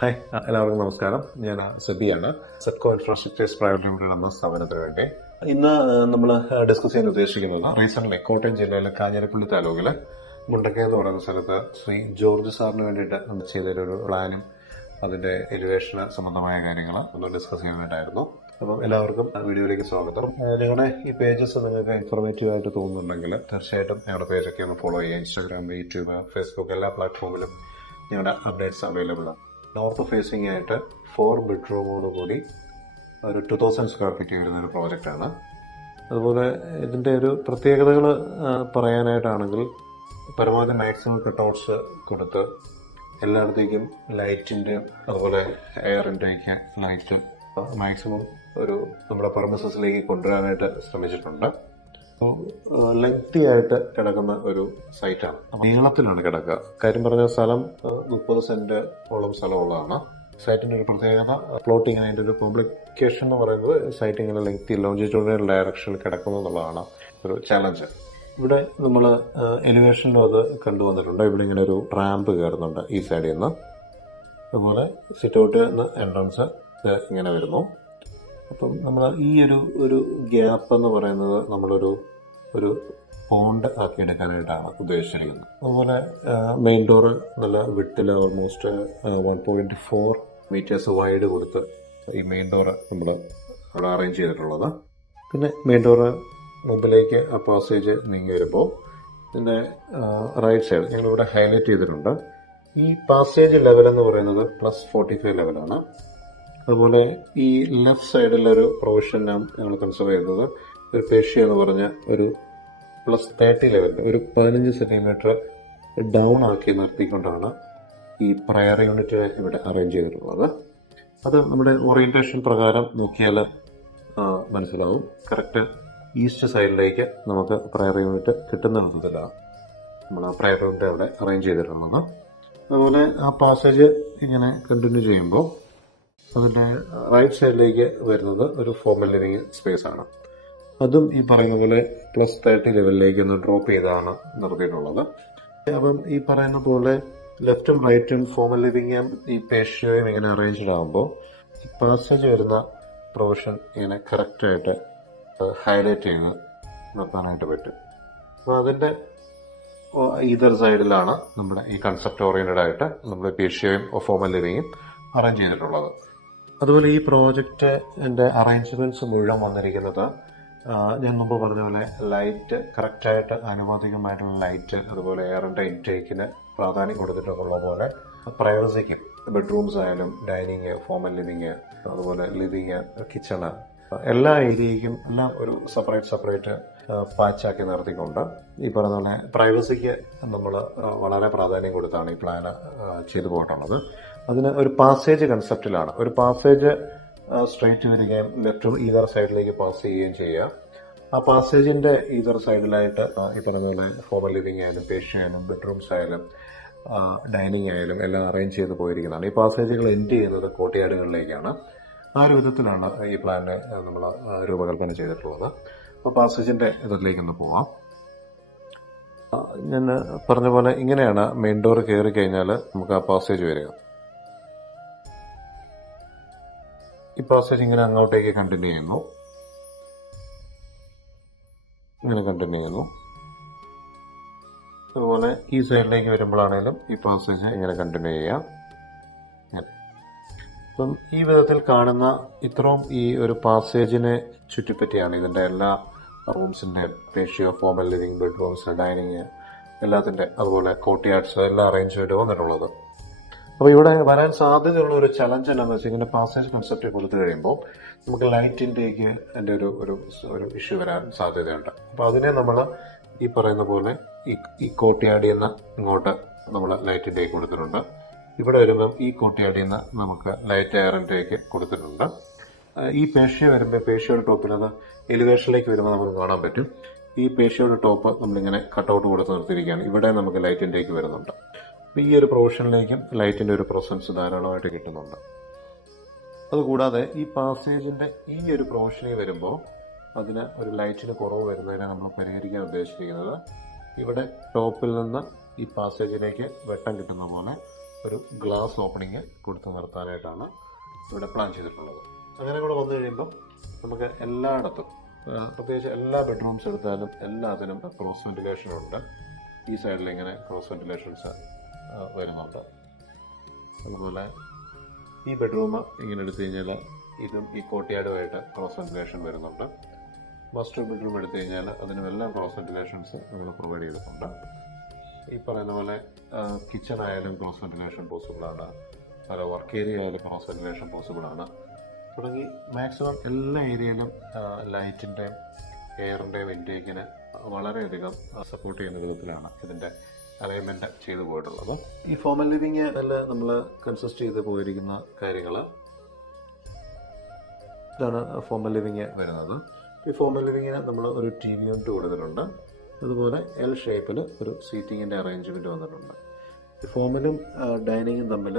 Hi, എല്ലാവർക്കും നമസ്കാരം. ഞാൻ സെബിയാണ്. സെറ്റ്കോ ഇൻഫ്രാസ്ട്രക്ചേഴ്സ് പ്രൈവറ്റ് ലിമിറ്റഡ് എന്ന സ്ഥാപനത്തിന് വേണ്ടി ഇന്ന് നമ്മൾ ഡിസ്കസ് ചെയ്യാൻ ഉദ്ദേശിക്കുന്നത് റീസെന്റ് കോട്ടയം ജില്ലയിലെ കാഞ്ഞിരപ്പള്ളി താലൂക്കിലെ മുണ്ടക്കയം എന്ന് പറയുന്ന സ്ഥലത്ത് ശ്രീ ജോർജ് സാറിന് വേണ്ടിയിട്ട് നമ്മൾ ചെയ്തൊരു പ്ലാനും അതിന്റെ എലിവേഷന് സംബന്ധമായ കാര്യങ്ങൾ ഒന്ന് ഡിസ്കസ് ചെയ്യാനായിട്ടായിരുന്നു. അപ്പം എല്ലാവർക്കും വീഡിയോയിലേക്ക് സ്വാഗതം. ഞങ്ങളുടെ ഈ പേജസ് നിങ്ങൾക്ക് ഇൻഫോർമേറ്റീവ് ആയിട്ട് തോന്നുന്നുണ്ടെങ്കിൽ തീർച്ചയായിട്ടും ഞങ്ങളുടെ പേജൊക്കെ ഒന്ന് ഫോളോ ചെയ്യുക. ഇൻസ്റ്റാഗ്രാം, യൂട്യൂബ്, ഫേസ്ബുക്ക് എല്ലാ പ്ലാറ്റ്ഫോമിലും ഞങ്ങളുടെ അപ്ഡേറ്റ്സ് അവൈലബിൾ ആണ്. നോർത്ത് ഫേസിംഗ് ആയിട്ട് 4 ബെഡ്റൂമോട് കൂടി ഒരു 2000 സ്ക്വയർ ഫീറ്റ് വരുന്ന ഒരു പ്രോജക്റ്റാണ്. അതുപോലെ ഇതിൻ്റെ ഒരു പ്രത്യേകതകൾ പറയാനായിട്ടാണെങ്കിൽ പരമാവധി മാക്സിമം കട്ടൗട്ട്സ് കൊടുത്ത് എല്ലായിടത്തേക്കും ലൈറ്റിൻ്റെ അതുപോലെ എയറിൻ്റെയൊക്കെ ലൈറ്റ് മാക്സിമം ഒരു നമ്മുടെ പെർമിസസിലേക്ക് കൊണ്ടുവരാനായിട്ട് ശ്രമിച്ചിട്ടുണ്ട്. ലെങ്തി ആയിട്ട് കിടക്കുന്ന ഒരു സൈറ്റാണ്. നീളത്തിലാണ് കിടക്കുക. കാര്യം പറഞ്ഞ സ്ഥലം 30 സെന്റോളം സ്ഥലമുള്ളതാണ്. സൈറ്റിന്റെ ഒരു പ്രത്യേകത പ്ലോട്ടിങ്ങിന് അതിന്റെ ഒരു കോംപ്ലിക്കേഷൻ എന്ന് പറയുന്നത് സൈറ്റ് ഇങ്ങനെ ലെങ്തി ലോഞ്ചിറ്റ്യൂഡിനൽ ഡയറക്ഷനിൽ കിടക്കുന്നു എന്നുള്ളതാണ് ഒരു ചാലഞ്ച്. ഇവിടെ നമ്മൾ എലിവേഷനിലും അത് കണ്ടുവന്നിട്ടുണ്ട്. ഇവിടെ ഇങ്ങനെ ഒരു റാമ്പ് കയറുന്നുണ്ട് ഈ സൈഡിൽ നിന്ന്. അതുപോലെ സിറ്റ് ഔട്ട് എൻട്രൻസ് ഇങ്ങനെ വരുന്നു. അപ്പം നമ്മൾ ഈ ഒരു ഗ്യാപ്പ് എന്ന് പറയുന്നത് നമ്മളൊരു പോണ്ട് ആക്കി എടുക്കാനായിട്ടാണ് ഉദ്ദേശിച്ചിരിക്കുന്നത്. അതുപോലെ മെയിൻ ഡോറ് നല്ല വിട്ടില് ഓൾമോസ്റ്റ് 1.4 മീറ്റേഴ്സ് വൈഡ് കൊടുത്ത് ഈ മെയിൻ ഡോറ് നമ്മൾ അവിടെ അറേഞ്ച് ചെയ്തിട്ടുള്ളത്. പിന്നെ മെയിൻ ഡോറ് മുമ്പിലേക്ക് ആ പാസേജ് നീങ്ങി വരുമ്പോൾ ഇതിൻ്റെ റൈറ്റ് സൈഡ് ഞങ്ങളിവിടെ ഹൈലൈറ്റ് ചെയ്തിട്ടുണ്ട്. ഈ പാസേജ് ലെവൽ എന്ന് പറയുന്നത് +45 ലെവലാണ്. അതുപോലെ ഈ ലെഫ്റ്റ് സൈഡിലൊരു പ്രൊവിഷൻ ഞങ്ങൾ കൺസിഡർ ചെയ്തത് ഒരു പേഷ്യ എന്ന് പറഞ്ഞ ഒരു +30 ലെവലിൽ ഒരു 15 സെന്റിമീറ്റർ ഡൗൺ ആക്കി നിർത്തിക്കൊണ്ടാണ് ഈ പ്രയർ യൂണിറ്റ് ഇവിടെ അറേഞ്ച് ചെയ്തിട്ടുള്ളത്. അത് നമ്മുടെ ഓറിയന്റേഷൻ പ്രകാരം നോക്കിയാൽ മനസ്സിലാവും. കറക്റ്റ് ഈസ്റ്റ് സൈഡിലേക്ക് നമുക്ക് പ്രയർ യൂണിറ്റ് കിട്ടുന്ന വിധത്തിലാണ് നമ്മൾ ആ പ്രയർ യൂണിറ്റ് അവിടെ അറേഞ്ച് ചെയ്തിട്ടുള്ളത്. അതുപോലെ ആ പാസേജ് ഇങ്ങനെ കണ്ടിന്യൂ ചെയ്യുമ്പോൾ അതിൻ്റെ റൈറ്റ് സൈഡിലേക്ക് വരുന്നത് ഒരു ഫോർമൽ ലിവിങ് സ്പേസ് ആണ്. അതും ഈ പറയുന്ന പോലെ +30 ലെവലിലേക്ക് ഒന്ന് ഡ്രോപ്പ് ചെയ്താണ് നിർത്തിയിട്ടുള്ളത്. അപ്പം ഈ പറയുന്ന പോലെ ലെഫ്റ്റും റൈറ്റും ഫോർമൽ ലിവിങ്ങും ഈ പേഷ്യോയും ഇങ്ങനെ അറേഞ്ച്ഡ് ആകുമ്പോൾ ഈ പാസേജ് വരുന്ന പ്രൊവിഷൻ ഇങ്ങനെ കറക്റ്റായിട്ട് ഹൈലൈറ്റ് ചെയ്ത് നിർത്താനായിട്ട് പറ്റും. അപ്പോൾ അതിൻ്റെ ഈതർ സൈഡിലാണ് നമ്മുടെ ഈ കൺസെപ്റ്റ് ഓറിയന്റഡ് ആയിട്ട് നമ്മുടെ പേഷ്യോയും ഫോർമൽ ലിവിങ്ങും അറേഞ്ച് ചെയ്തിട്ടുള്ളത്. അതുപോലെ ഈ പ്രോജക്റ്റിന്റെ അറേഞ്ച്മെന്റ്സ് മുഴുവൻ വന്നിരിക്കുന്നത് ഞാൻ മുമ്പ് പറഞ്ഞ പോലെ ലൈറ്റ് കറക്റ്റായിട്ട് ആനുപാതികമായിട്ടുള്ള ലൈറ്റ്, അതുപോലെ എയറിന്റെ ഇൻടേക്കിന് പ്രാധാന്യം കൊടുത്തിട്ടുള്ള പോലെ പ്രൈവസിക്കും ബെഡ്റൂംസ് ആയാലും ഡൈനിങ്, ഫോർമൽ ലിവിങ്, അതുപോലെ ലിവിങ്, കിച്ചണ് എല്ലാ ഏരിയയ്ക്കും എല്ലാം ഒരു സെപ്പറേറ്റ് പാച്ചാക്കി നിർത്തിക്കൊണ്ട് ഈ പറഞ്ഞ പോലെ പ്രൈവസിക്ക് നമ്മൾ വളരെ പ്രാധാന്യം കൊടുത്താണ് ഈ പ്ലാന് ചെയ്തു പോയിട്ടുള്ളത്. അതിന് ഒരു പാസേജ് കൺസെപ്റ്റിലാണ്. ഒരു പാസേജ് സ്ട്രെയിറ്റ് വരികയും ലെഫ്റ്റ് ഈതർ സൈഡിലേക്ക് പാസ് ചെയ്യുകയും ചെയ്യുക. ആ പാസേജിന്റെ ഈതർ സൈഡിലായിട്ട് ഈ പറഞ്ഞ പോലെ ഫോർമൽ ലിവിങ് ആയാലും പേഷ്യ ആയാലും ബെഡ്റൂംസ് ആയാലും ഡൈനിങ് ആയാലും എല്ലാം അറേഞ്ച് ചെയ്ത് പോയിരിക്കുന്നതാണ്. ഈ പാസേജുകൾ എൻഡ് ചെയ്യുന്നത് കോർട്ട്യാർഡുകളിലേക്കാണ്. ആ ഒരു വിധത്തിലാണ് ഈ പ്ലാനെ നമ്മൾ രൂപകൽപ്പന ചെയ്തിട്ടുള്ളത്. അപ്പോൾ പാസേജിന്റെ ഇതിലേക്കൊന്ന് പോവാം. ഞാൻ പറഞ്ഞ പോലെ ഇങ്ങനെയാണ് മെയിൻ ഡോർ കയറി കഴിഞ്ഞാൽ നമുക്ക് ആ പാസേജ് വരിക. ഈ പാസേജ് ഇങ്ങനെ അങ്ങോട്ടേക്ക് കണ്ടിന്യൂ ചെയ്യുന്നു. അതുപോലെ ഈ സൈഡിലേക്ക് വരുമ്പോഴാണേലും ഈ പാസേജ് ഇങ്ങനെ കണ്ടിന്യൂ ചെയ്യാം. അപ്പം ഈ വിധത്തിൽ കാണുന്ന ഇത്രയും ഈ ഒരു പാസേജിനെ ചുറ്റിപ്പറ്റിയാണ് ഇതിന്റെ എല്ലാ റൂംസിന്റെ പേഷ്യോ, ഫോർമൽ ലിവിങ്, ബെഡ്റൂംസ്, ഡൈനിങ് എല്ലാത്തിന്റെ, അതുപോലെ കോർട്ട്യാർഡ്സ് എല്ലാം അറേഞ്ച് ചെയ്ത് വന്നിട്ടുള്ളത്. അപ്പോൾ ഇവിടെ വരാൻ സാധ്യതയുള്ള ഒരു ചലഞ്ച് എന്താണെന്ന് വെച്ചാൽ ഇങ്ങനെ പാസേജ് കൺസെപ്റ്റ് കൊടുത്തു കഴിയുമ്പോൾ നമുക്ക് ലൈറ്റിൻ്റെക്ക് എൻ്റെ ഒരു ഇഷ്യൂ വരാൻ സാധ്യതയുണ്ട്. അപ്പോൾ അതിനെ നമ്മൾ ഈ പറയുന്ന പോലെ ഈ കോർട്ട്യാർഡിൽ നിന്ന് ഇങ്ങോട്ട് നമ്മൾ ലൈറ്റിൻ്റെക്ക് കൊടുത്തിട്ടുണ്ട്. ഇവിടെ വരുമ്പം ഈ കോർട്ട്യാർഡിൽ നിന്ന് നമുക്ക് ലൈറ്റ് എയറിൻ്റെക്ക് കൊടുത്തിട്ടുണ്ട്. ഈ പേഷ്യ വരുമ്പോൾ പേഷ്യയുടെ ടോപ്പിൽ അത് എലിവേഷനിലേക്ക് വരുമ്പോൾ നമുക്ക് കാണാൻ പറ്റും. ഈ പേഷ്യയുടെ ടോപ്പ് നമ്മളിങ്ങനെ കട്ടൗട്ട് കൊടുത്ത് നിർത്തിയിരിക്കുകയാണ്. ഇവിടെ നമുക്ക് ലൈറ്റിൻ്റെക്ക് വരുന്നുണ്ട്. ഈ ഒരു പ്രൊവിഷനിലേക്കും ലൈറ്റിന്റെ ഒരു പ്രസൻസ് ധാരാളമായിട്ട് കിട്ടുന്നുണ്ട്. അതുകൂടാതെ ഈ പാസേജിന്റെ ഈ ഒരു പ്രൊവിഷനിൽ വരുമ്പോൾ അതിന് ഒരു ലൈറ്റിന് കുറവ് വരുന്നതിനെ നമ്മൾ പരിഹരിക്കാൻ ഉദ്ദേശിച്ചിരിക്കുന്നത് ഇവിടെ ടോപ്പിൽ നിന്ന് ഈ പാസേജിലേക്ക് വെട്ടം കിട്ടുന്ന പോലെ ഒരു ഗ്ലാസ് ഓപ്പണിങ് കൊടുത്ത് നിർത്താനായിട്ടാണ് ഇവിടെ പ്ലാൻ ചെയ്തിട്ടുള്ളത്. അങ്ങനെ കൂടെ വന്നു കഴിയുമ്പോൾ നമുക്ക് എല്ലായിടത്തും പ്രത്യേകിച്ച് എല്ലാ ബെഡ്റൂംസ് എടുത്താലും എല്ലാത്തിനും ക്രോസ് വെന്റിലേഷൻ ഉണ്ട്. ഈ സൈഡിൽ ഇങ്ങനെ ക്രോസ് വെന്റിലേഷൻസ് വരുന്നുണ്ട്. അതുപോലെ ഈ ബെഡ്റൂം ഇങ്ങനെ എടുത്തു കഴിഞ്ഞാൽ ഇതും ഈ കോർട്ട്യാർഡുമായിട്ട് ക്രോസ് വെന്റിലേഷൻ വരുന്നുണ്ട്. മാസ്റ്റർ ബെഡ്റൂം എടുത്തു കഴിഞ്ഞാൽ അതിനും എല്ലാം ക്രോസ് വെന്റിലേഷൻസ് നമ്മൾ പ്രൊവൈഡ് ചെയ്തിട്ടുണ്ട്. ഈ പറയുന്ന പോലെ കിച്ചൺ ആയാലും ക്രോസ് വെന്റിലേഷൻ പോസിബിളാണ്, പല വർക്ക് ഏരിയ ആയാലും ക്രോസ് വെന്റിലേഷൻ പോസിബിളാണ്. തുടങ്ങി മാക്സിമം എല്ലാ ഏരിയയിലും ലൈറ്റിൻ്റെയും എയറിൻ്റെയും ഇൻടേക്കിന് വളരെയധികം സപ്പോർട്ട് ചെയ്യുന്ന വിധത്തിലാണ് ഇതിൻ്റെ അലൈൻമെൻറ്റ് ചെയ്തു പോയിട്ടുള്ളത്. ഈ ഫോമൽ ലിവിങ് നമ്മൾ കൺസിസ്റ്റ് ചെയ്ത് പോയിരിക്കുന്ന കാര്യങ്ങൾ ഇതാണ്. ഫോമൽ ലിവിങ് വരുന്നത്, ഈ ഫോമൽ ലിവിങ്ങിന് നമ്മൾ ഒരു ടി വി യൂണിറ്റ് കൊടുത്തിട്ടുണ്ട്. അതുപോലെ എൽ ഷേപ്പിൽ ഒരു സീറ്റിങ്ങിൻ്റെ അറേഞ്ച്മെൻറ്റ് വന്നിട്ടുണ്ട്. ഈ ഫോമലും ഡൈനിങ്ങും തമ്മിൽ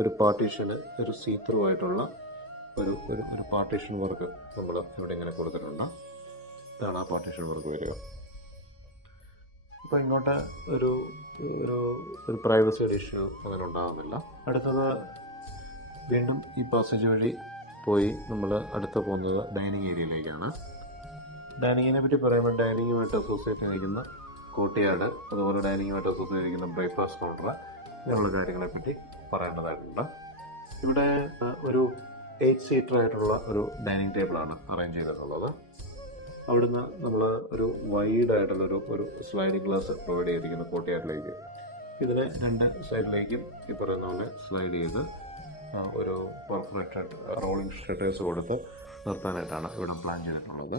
ഒരു പാർട്ടീഷന് ഒരു സീത്രൂ ആയിട്ടുള്ള ഒരു പാർട്ടീഷൻ വർക്ക് നമ്മൾ ഇവിടെ ഇങ്ങനെ കൊടുത്തിട്ടുണ്ട്. ഇതാണ് ആ പാർട്ടീഷൻ വർക്ക് വരിക. അപ്പോൾ ഇങ്ങോട്ട് ഒരു പ്രൈവസിയുടെ ഇഷ്യൂ അങ്ങനെ ഉണ്ടാകുന്നില്ല. അടുത്തത് വീണ്ടും ഈ പാസേജ് വഴി പോയി നമ്മൾ അടുത്ത് പോകുന്നത് ഡൈനിങ് ഏരിയയിലേക്കാണ്. ഡൈനിങ്ങിനെ പറ്റി പറയുമ്പോൾ ഡൈനിങ്ങുമായിട്ട് അസോസിയേറ്റ് ചെയ്തിരിക്കുന്ന കോർട്ട്യാർഡ്, അതുപോലെ ഡൈനിങ്ങുമായിട്ട് അസോസിയേറ്റ് ചെയ്തിരിക്കുന്ന ബ്രേക്ക്ഫാസ്റ്റ് കൗണ്ടർ, ഇങ്ങനെയുള്ള കാര്യങ്ങളെപ്പറ്റി പറയേണ്ടതായിട്ടുണ്ട്. ഇവിടെ ഒരു 8 സീറ്റർ ആയിട്ടുള്ള ഒരു ഡൈനിങ് ടേബിളാണ് അറേഞ്ച് ചെയ്തിട്ടുള്ളത്. അവിടുന്ന് നമ്മൾ ഒരു വൈഡ് ആയിട്ടുള്ള ഒരു സ്ലൈഡിംഗ് ഗ്ലാസ് പ്രൊവൈഡ് ചെയ്തിരിക്കുന്ന കോർട്ട്യാർഡിലേക്ക്. ഇതിനെ 2 സൈഡിലേക്കും ഈ പറയുന്ന പോലെ സ്ലൈഡ് ചെയ്ത് ഒരു പെർഫറേറ്റഡ് റോളിംഗ് ഷട്ടേഴ്സ് കൊടുത്ത് നിർത്താനായിട്ടാണ് ഇവിടെ പ്ലാൻ ചെയ്തിട്ടുള്ളത്.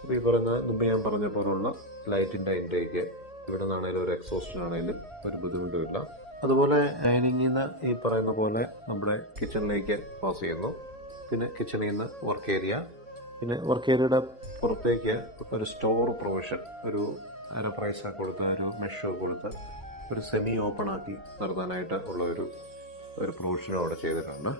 അപ്പോൾ ഈ പറയുന്ന മുമ്പ് ഞാൻ പറഞ്ഞ പോലുള്ള ലൈറ്റിൻ്റെ ഇൻടേക്ക് ഇവിടെ നിന്നാണെങ്കിലും ഒരു എക്സോസ്റ്റിനാണെങ്കിലും ഒരു ബുദ്ധിമുട്ടുമില്ല. അതുപോലെ ഡൈനിങ്ങിൽ നിന്ന് ഈ പറയുന്ന പോലെ നമ്മുടെ കിച്ചണിലേക്ക് പാസ് ചെയ്യുന്നു. പിന്നെ കിച്ചണിൽ നിന്ന് വർക്ക് ഏരിയ, പിന്നെ വർക്ക് ഏരിയയുടെ പുറത്തേക്ക് ഒരു സ്റ്റോർ പ്രൊവിഷൻ, ഒരു അര പ്രൈസ് കൊടുത്ത് ഒരു മെഷ് കൊടുത്ത് ഒരു സെമി ഓപ്പൺ ആക്കി നിർത്താനായിട്ട് ഉള്ള ഒരു പ്രൊവിഷനും അവിടെ ചെയ്തിട്ടുണ്ട്.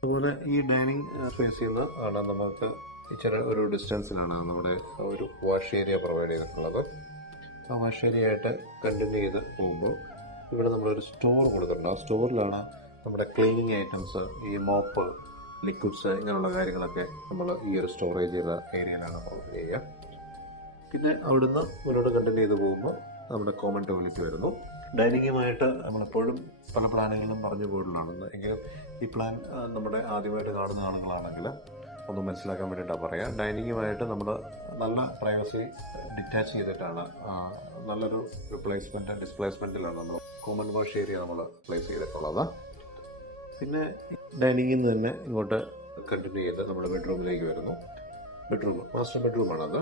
അതുപോലെ ഈ ഡൈനിങ് സ്പേസിൽ നിന്ന് ആണ് നമുക്ക് ഇച്ചിരി ഒരു ഡിസ്റ്റൻസിലാണ് നമ്മുടെ ഒരു വാഷ് ഏരിയ പ്രൊവൈഡ് ചെയ്തിട്ടുള്ളത്. ആ വാഷ് ഏരിയ ആയിട്ട് കണ്ടിന്യൂ ചെയ്ത് പോകുമ്പോൾ ഇവിടെ നമ്മളൊരു സ്റ്റോർ കൊടുത്തിട്ടുണ്ട്. ആ സ്റ്റോറിലാണ് നമ്മുടെ ക്ലീനിങ് ഐറ്റംസ്, ഈ മോപ്പ്, ലിക്വിഡ്സ്, ഇങ്ങനെയുള്ള കാര്യങ്ങളൊക്കെ നമ്മൾ ഈ ഒരു സ്റ്റോറേജ് ചെയ്ത ഏരിയയിലാണ് പ്രൊവൈഡ് ചെയ്യുക. പിന്നെ അവിടുന്ന് മുന്നോട്ട് കണ്ടിന്യൂ ചെയ്ത് പോകുമ്പോൾ നമ്മുടെ കോമൺ ടോയ്ലറ്റ് വരുന്നു. ഡൈനിങ്ങുമായിട്ട് നമ്മളെപ്പോഴും പല പ്ലാനുകളിലും പറഞ്ഞു പോയിട്ടുള്ളതാണ്. എങ്കിലും ഈ പ്ലാൻ നമ്മുടെ ആദ്യമായിട്ട് കാണുന്ന ആളുകളാണെങ്കിൽ ഒന്ന് മനസ്സിലാക്കാൻ വേണ്ടിയിട്ടാണ് പറയാം. ഡൈനിങ്ങുമായിട്ട് നമ്മൾ നല്ല പ്രൈവസി ഡിറ്റാച്ച് ചെയ്തിട്ടാണ്, നല്ലൊരു ഡിസ്പ്ലേസ്മെൻറ്റിലാണ് നമ്മൾ കോമൺ വാഷ് ഏരിയ നമ്മൾ പ്ലേസ് ചെയ്തിട്ടുള്ളത്. പിന്നെ ഡൈനിങ്ങിൽ നിന്ന് തന്നെ ഇങ്ങോട്ട് കണ്ടിന്യൂ ചെയ്ത് നമ്മുടെ ബെഡ്റൂമിലേക്ക് വരുന്നു. മാസ്റ്റർ ബെഡ്റൂമാണത്.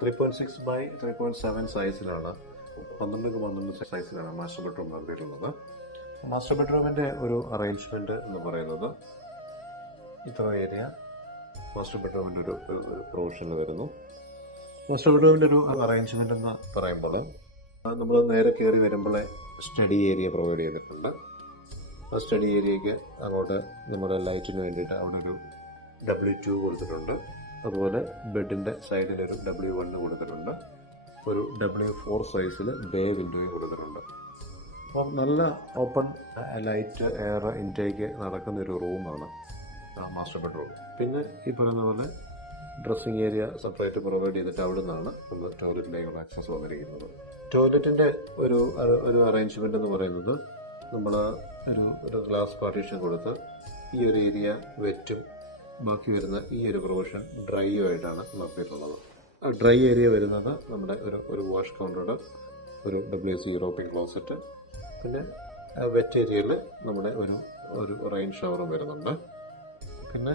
3.6 by 3.7 സൈസിലാണ്, 12x12 സൈസിലാണ് മാസ്റ്റർ ബെഡ്റൂം നൽകിയിട്ടുള്ളത്. മാസ്റ്റർ ബെഡ്റൂമിൻ്റെ ഒരു അറേഞ്ച്മെൻറ്റ് എന്ന് പറയുന്നത് ഇത്ര ഏരിയ മാസ്റ്റർ ബെഡ്റൂമിൻ്റെ ഒരു പ്രൊവിഷനിൽ വരുന്നു. മാസ്റ്റർ ബെഡ്റൂമിൻ്റെ ഒരു അറേഞ്ച്മെൻ്റ് എന്ന് പറയുമ്പോൾ നമ്മൾ നേരെ കയറി വരുമ്പോൾ സ്റ്റഡി ഏരിയ പ്രൊവൈഡ് ചെയ്തിട്ടുണ്ട്. ആ സ്റ്റഡി ഏരിയയ്ക്ക് അങ്ങോട്ട് നമ്മുടെ ലൈറ്റിന് വേണ്ടിയിട്ട് അവിടെ ഒരു W2 കൊടുത്തിട്ടുണ്ട്. അതുപോലെ ബെഡിൻ്റെ സൈഡിലൊരു W1 കൊടുത്തിട്ടുണ്ട്. ഒരു W4 സൈസിൽ ബേ വിൻഡോയും കൊടുത്തിട്ടുണ്ട്. അപ്പം നല്ല ഓപ്പൺ ലൈറ്റ് എയർ ഇൻടേക്ക് നടക്കുന്നൊരു റൂമാണ് മാസ്റ്റർ ബെഡ്റൂം. പിന്നെ ഈ പറയുന്ന പോലെ ഡ്രസ്സിങ് ഏരിയ സെപ്പറേറ്റ് പ്രൊവൈഡ് ചെയ്തിട്ട് അവിടെ നിന്നാണ് നമ്മൾ ടോയ്ലറ്റിലേക്കുള്ള ആക്സസ് വന്നിരിക്കുന്നത്. ടോയ്ലറ്റിൻ്റെ ഒരു അറേഞ്ച്മെൻ്റ് എന്ന് പറയുന്നത് നമ്മൾ ഒരു ഗ്ലാസ് പാർട്ടീഷൻ കൊടുത്ത് ഈ ഒരു ഏരിയ വെറ്റും ബാക്കി വരുന്ന ഈ ഒരു പ്രൊവിഷൻ ഡ്രൈയും ആയിട്ടാണ് നടത്തിയിട്ടുള്ളത്. ഡ്രൈ ഏരിയ വരുന്നത് നമ്മുടെ ഒരു വാഷ് കൗണ്ടറുടെ ഒരു WC യൂറോപ്യൻ ക്ലോസറ്റ്, പിന്നെ വെറ്റ് ഏരിയയിൽ നമ്മുടെ ഒരു റെയിൻ ഷവറും വരുന്നുണ്ട്. പിന്നെ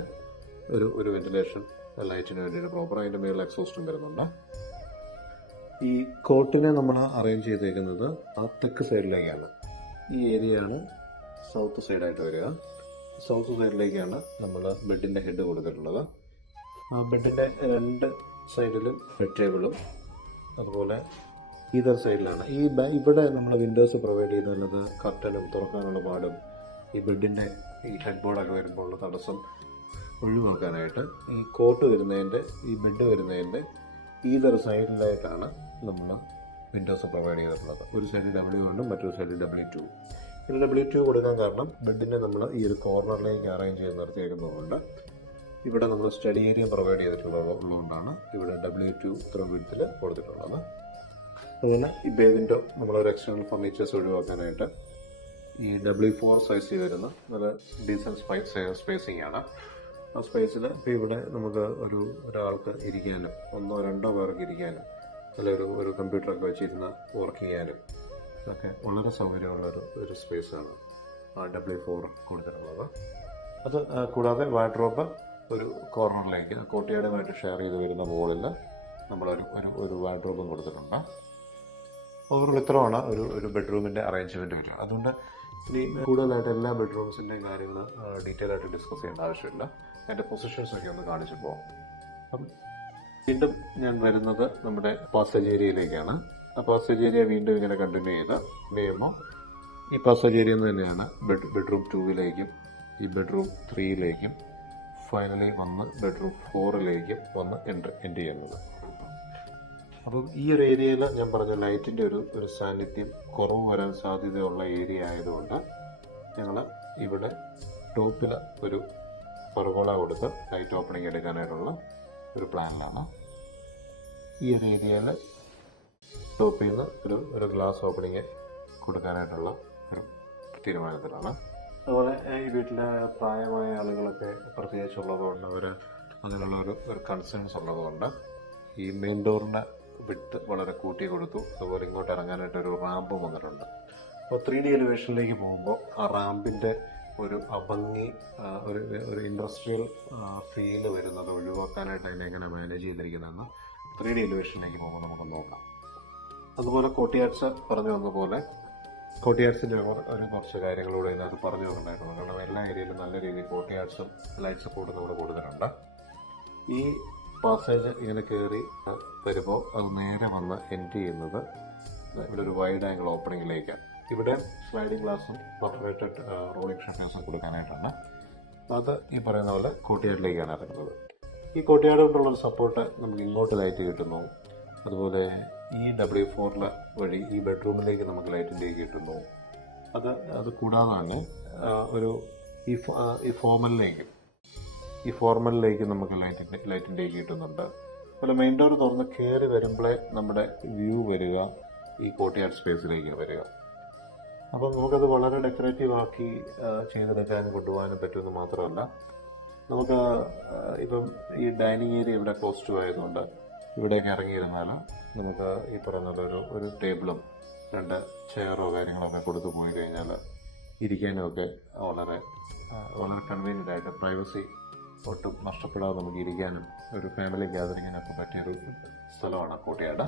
ഒരു വെന്റിലേഷൻ ലൈറ്റിന് വേണ്ടിയിട്ട് പ്രോപ്പർ അതിൻ്റെ മേളിൽ എക്സോസ്റ്റും വരുന്നുണ്ട്. ഈ കോട്ടിനെ നമ്മൾ അറേഞ്ച് ചെയ്തേക്കുന്നത് ആ തെക്ക് സൈഡിലേക്കാണ്. ഈ ഏരിയയാണ് സൗത്ത് സൈഡായിട്ട് വരിക. സൗത്ത് സൈഡിലേക്കാണ് നമ്മൾ ബെഡിൻ്റെ ഹെഡ് കൊടുത്തിട്ടുള്ളത്. ആ ബെഡിൻ്റെ 2 സൈഡിലും ബെഡ് ടേബിളും അതുപോലെ ഈതർ സൈഡിലാണ്. ഇവിടെ നമ്മൾ വിൻഡോസ് പ്രൊവൈഡ് ചെയ്തുള്ളത് കർട്ടനും തുറക്കാനുള്ള പാടും ഈ ബെഡിൻ്റെ ഈ ഹെഡ് ബോർഡൊക്കെ വരുമ്പോൾ ഉള്ള തടസ്സം ഒഴിവാക്കാനായിട്ട് ഈ കോട്ട് വരുന്നതിൻ്റെ ഈ ബെഡ് വരുന്നതിൻ്റെ ഈതർ സൈഡിലായിട്ടാണ് നമ്മൾ വിൻഡോസ് പ്രൊവൈഡ് ചെയ്തിട്ടുള്ളത്. ഒരു സൈഡിൽ W1 മറ്റൊരു സൈഡിൽ W2. ഇത് W2 കൊടുക്കാൻ കാരണം ബെഡിനെ നമ്മൾ ഈ ഒരു കോർണറിലേക്ക് അറേഞ്ച് ചെയ്ത് നിർത്തിയേക്കുന്നതുകൊണ്ട് ഇവിടെ നമ്മൾ സ്റ്റഡി ഏരിയ പ്രൊവൈഡ് ചെയ്തിട്ടുള്ളതുകൊണ്ടാണ് ഇവിടെ W2 ഇത്ര വിഡ്ത്തിൽ കൊടുത്തിട്ടുള്ളത്. അതുപോലെ ഈ ബേദിൻ്റെ നമ്മളൊരു എക്സ്റ്റേണൽ ഫർണിച്ചേഴ്സ് ഒഴിവാക്കാനായിട്ട് ഈ W4 സൈസിൽ വരുന്ന നല്ല ഡീസൻറ്റ് സ്പേസിങ് ആണ്. ആ സ്പേസിൽ ഇപ്പോൾ ഇവിടെ നമുക്ക് ഒരാൾക്ക് ഇരിക്കാനും 1-2 പേർക്ക് ഇരിക്കാനും ഒരു കമ്പ്യൂട്ടറൊക്കെ വെച്ചിരുന്ന് വർക്ക് ചെയ്യാനും ഒക്കെ വളരെ സൗകര്യമുള്ളൊരു സ്പേസാണ് W4 കൊടുത്തിട്ടുള്ളത്. അത് കൂടാതെ വാർഡ്രോബ് ഒരു കോർണറിലേക്ക് കോട്ടിയാടുമായിട്ട് ഷെയർ ചെയ്ത് വരുന്ന മുകളിൽ നമ്മളൊരു വാർഡ്രോബും കൊടുത്തിട്ടുണ്ട്. ഓവറോൾ ഇത്രയാണ് ഒരു ബെഡ്റൂമിൻ്റെ അറേഞ്ച്മെൻറ്റ് വരിക. അതുകൊണ്ട് ഇനി കൂടുതലായിട്ട് എല്ലാ ബെഡ്റൂംസിൻ്റെയും കാര്യങ്ങൾ ഡീറ്റെയിൽ ആയിട്ട് ഡിസ്കസ് ചെയ്യേണ്ട ആവശ്യമില്ല. അതിൻ്റെ പൊസിഷൻസൊക്കെ ഒന്ന് കാണിച്ചു പോകാം. അപ്പം വീണ്ടും ഞാൻ വരുന്നത് നമ്മുടെ പാസേജ് ഏരിയയിലേക്കാണ്. ആ പാസേജ് ഏരിയ വീണ്ടും ഇങ്ങനെ കണ്ടിന്യൂ ചെയ്യുമ്പോൾ ഈ പാസേജ് ഏരിയ തന്നെയാണ് ബെഡ്റൂം 2ലേക്കും ഈ ബെഡ്റൂം 3ലേക്കും ഫൈനലി വന്ന് ബെഡ്റൂം 4ലേക്കും വന്ന് എൻട്രി ചെയ്യുന്നത്. അപ്പം ഈ ഒരു ഏരിയയിൽ ഞാൻ പറഞ്ഞ ലൈറ്റിൻ്റെ ഒരു സാന്നിധ്യം കുറവ് വരാൻ സാധ്യതയുള്ള ഏരിയ ആയതുകൊണ്ട് ഞങ്ങൾ ഇവിടെ ടോപ്പിൽ ഒരു പെർഗോള കൊടുത്ത് ലൈറ്റ് ഓപ്പണിംഗ് എടുക്കാനായിട്ടുള്ള ഒരു പ്ലാനിലാണ്. ഈ ഒരു ഏരിയയിൽ ടോപ്പിൽ നിന്ന് ഒരു ഗ്ലാസ് ഓപ്പണിങ് കൊടുക്കാനായിട്ടുള്ള ഒരു തീരുമാനത്തിലാണ്. അതുപോലെ ഈ വീട്ടിലെ പ്രായമായ ആളുകളൊക്കെ പ്രത്യേകിച്ചുള്ളതുകൊണ്ട് അതിനുള്ള ഒരു കൺസേൺസ് ഉള്ളതുകൊണ്ട് ഈ മെയിൻ ഡോറിൻ്റെ വിട്ട് വളരെ കൂട്ടി കൊടുത്തു. അതുപോലെ ഇങ്ങോട്ട് ഇറങ്ങാനായിട്ട് ഒരു റാമ്പും വന്നിട്ടുണ്ട്. അപ്പോൾ 3D എലിവേഷനിലേക്ക് പോകുമ്പോൾ ആ റാമ്പിൻ്റെ ഒരു അഭംഗി ഒരു ഇൻഡസ്ട്രിയൽ ഫീല് വരുന്നത് ഒഴിവാക്കാനായിട്ട് അതിനെ എങ്ങനെ മാനേജ് ചെയ്തിരിക്കുന്നതെന്ന് 3D എലിവേഷനിലേക്ക് പോകുമ്പോൾ നമുക്ക് നോക്കാം. അതുപോലെ കോട്ടിയാർട്സ് പറഞ്ഞു വന്നപോലെ കോട്ടിയാർട്സിൻ്റെ കുറച്ച് കാര്യങ്ങളൂടെ ഇതിനകത്ത് പറഞ്ഞു വന്നിട്ടുണ്ടായിരുന്നു. കാരണം എല്ലാ ഏരിയയിലും നല്ല രീതിയിൽ കോട്ടിയാർട്സും ലൈറ്റ് സപ്പോർട്ടും നമ്മൾ കൊടുത്തിട്ടുണ്ട്. ഈ പാസേജ് ഇങ്ങനെ കയറി വരുമ്പോൾ അത് നേരെ വന്ന് എൻഡ് ചെയ്യുന്നത് ഇവിടെ ഒരു വൈഡ് ആംഗിൾ ഓപ്പണിങ്ങിലേക്കാണ്. ഇവിടെ സ്ലൈഡിംഗ് ഗ്ലാസും പെർഫറേറ്റഡ് റോളിംഗ് ഷട്ടേഴ്സും കൊടുക്കാനായിട്ടാണ്. അത് ഈ പറയുന്ന പോലെ കോട്ടിയാടിലേക്കാണ് ഇറങ്ങുന്നത്. ഈ കോട്ടിയാട് കൊണ്ടുള്ളൊരു സപ്പോർട്ട് നമുക്ക് ഇങ്ങോട്ട് ലൈറ്റ് കിട്ടുന്നു. അതുപോലെ ഈ W4 വഴി ഈ ബെഡ്റൂമിലേക്ക് നമുക്ക് ലൈറ്റിലേക്ക് കിട്ടുന്നു. അത് കൂടാതെ തന്നെ ഈ ഫോർമലിലേക്ക് നമുക്ക് ലൈറ്റിൻ്റെക്ക് കിട്ടുന്നുണ്ട്. അതുപോലെ മെയിൻ ഡോർ തുറന്ന് കയറി വരുമ്പോഴേ നമ്മുടെ വ്യൂ വരിക ഈ കോട്ടിയാട് സ്പേസിലേക്ക് വരിക. അപ്പം നമുക്കത് വളരെ ഡെക്കറേറ്റീവ് ആക്കി ചെയ്തെടുക്കാനും കൊണ്ടുപോകാനും പറ്റുമെന്ന് മാത്രമല്ല, നമുക്ക് ഇപ്പം ഈ ഡൈനിങ് ഏരിയ ഇവിടെ പോസിറ്റീവ് ആയതുകൊണ്ട് ഇവിടേക്ക് ഇറങ്ങിയിരുന്നാൽ നമുക്ക് ഈ പറയുന്ന ഒരു ടേബിളും 2 ചെയറോ കാര്യങ്ങളൊക്കെ കൊടുത്തു പോയി കഴിഞ്ഞാൽ ഇരിക്കാനും ഒക്കെ വളരെ കൺവീനിയൻ്റ് ആയിട്ട് പ്രൈവസി ഒട്ടും നഷ്ടപ്പെടാതെ നമുക്ക് ഇരിക്കാനും ഒരു ഫാമിലി ഗ്യാതറിങ്ങിനൊക്കെ പറ്റിയൊരു സ്ഥലമാണ് കോട്ടിയാട്.